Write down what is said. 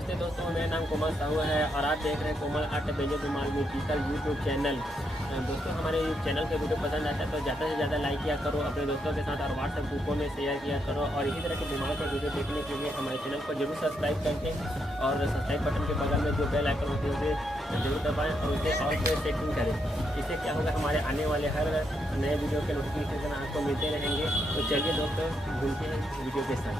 नमस्ते दोस्तों, मेरा नाम कोमल साहू है और आप देख रहे हैं कोमल आर्ट बेजो बीमार म्यूजिकल यूट्यूब चैनल। दोस्तों, हमारे चैनल के वीडियो पसंद आता है तो ज़्यादा से ज़्यादा लाइक किया करो अपने दोस्तों के साथ और व्हाट्सएप ग्रुपों में शेयर किया करो। और इसी तरह के बीमार का वीडियो देखने के लिए हमारे चैनल को जरूर सब्सक्राइब करके और सब्सक्राइब बटन के बगल में जो बेल आइकन होती है उसे जरूर दबाएँ और उसे ऑल पे सेटिंग करें। इससे क्या होगा, हमारे आने वाले हर नए वीडियो के नोटिफिकेशन आपको मिलते रहेंगे। तो चलिए दोस्तों, घूमते हैं वीडियो के साथ।